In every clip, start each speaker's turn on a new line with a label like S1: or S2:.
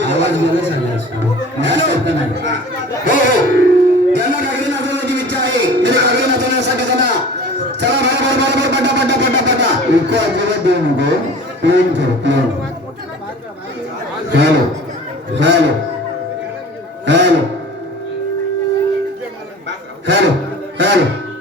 S1: आवाज़ गेला सगळ्याच हॅलो हो. हो त्यांना गाडी नाचवण्याची इच्छा आहे. तरी गाडी नाचवण्यासाठी चला चला बरोबर बरोबर पटा पटा पटा
S2: पटा. इको अजिबात देऊ नको. प्लेन ठेव plain hello hello hello hello hello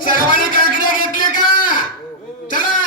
S2: सर्वांनी काकडे घेतले का? चला.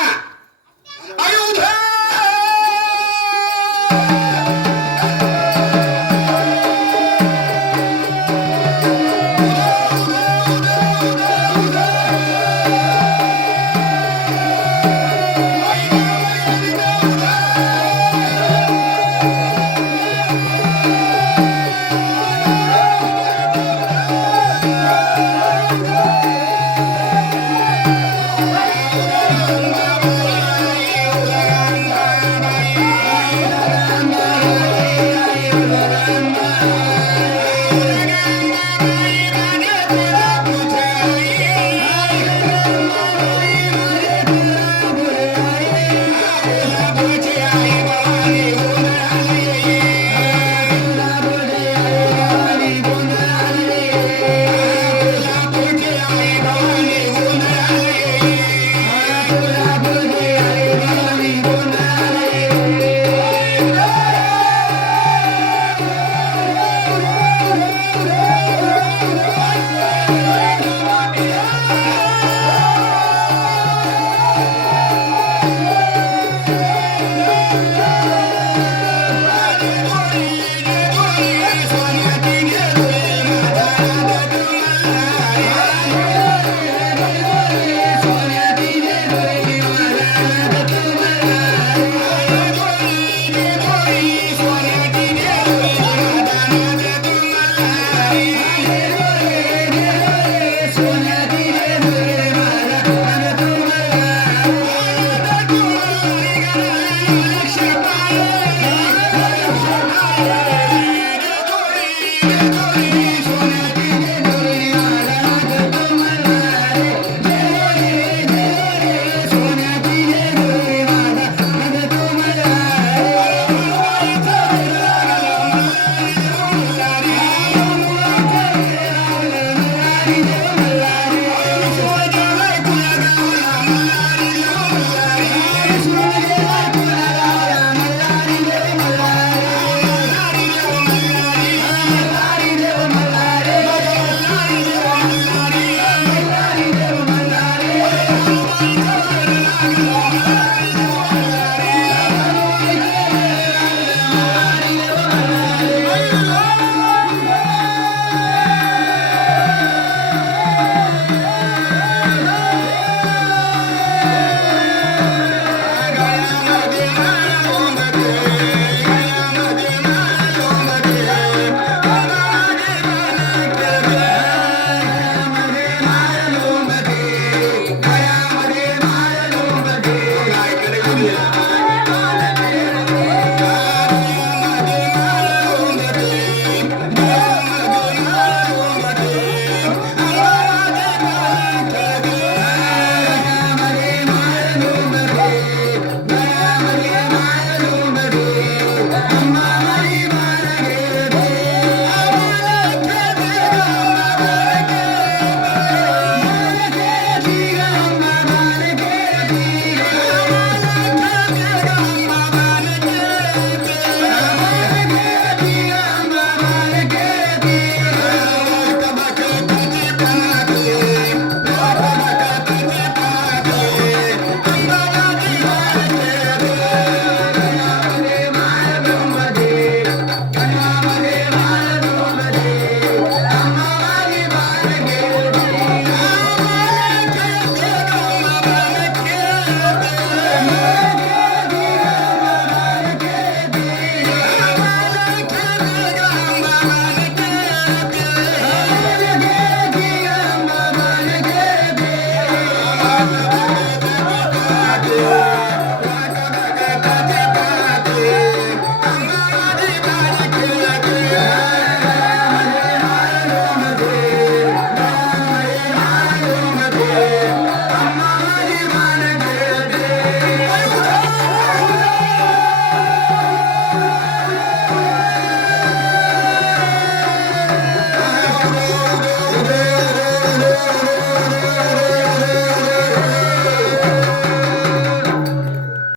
S2: baby.